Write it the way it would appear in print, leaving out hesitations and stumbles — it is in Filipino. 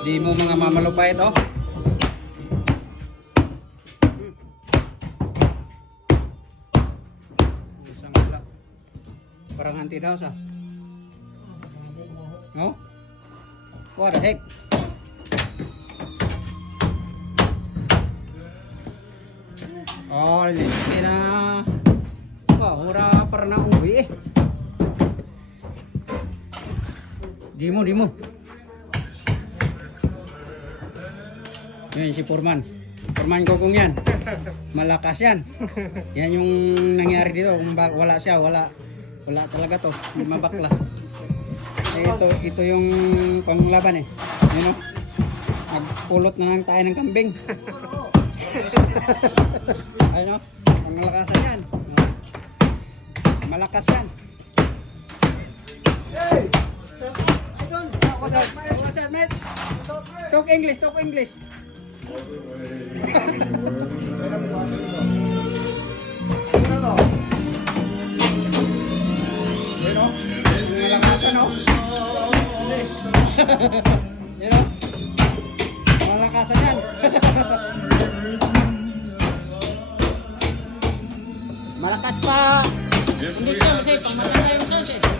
Di mo mga mamalupait, oh. Isang wala. Parang haunted house, ah. No? What the heck? Oh, hindi na. Wah, ora pernah uwi eh. Di mo. Yan si Purman. Purman Gogong yan. Malakas yan. Yan yung nangyari dito. Kung wala siya, wala talaga to. Mabaklas. Ito yung panglaban eh. You know? Nagpulot na lang tayo ng kambing. Ano? Malakasan yan. Malakas yan. Hey! What's up, mate? Talk English. You know? Malakasan, no? You know? Malakasan yan. Malakas pa. Hindi siya kasi pang maganda yung sound eh.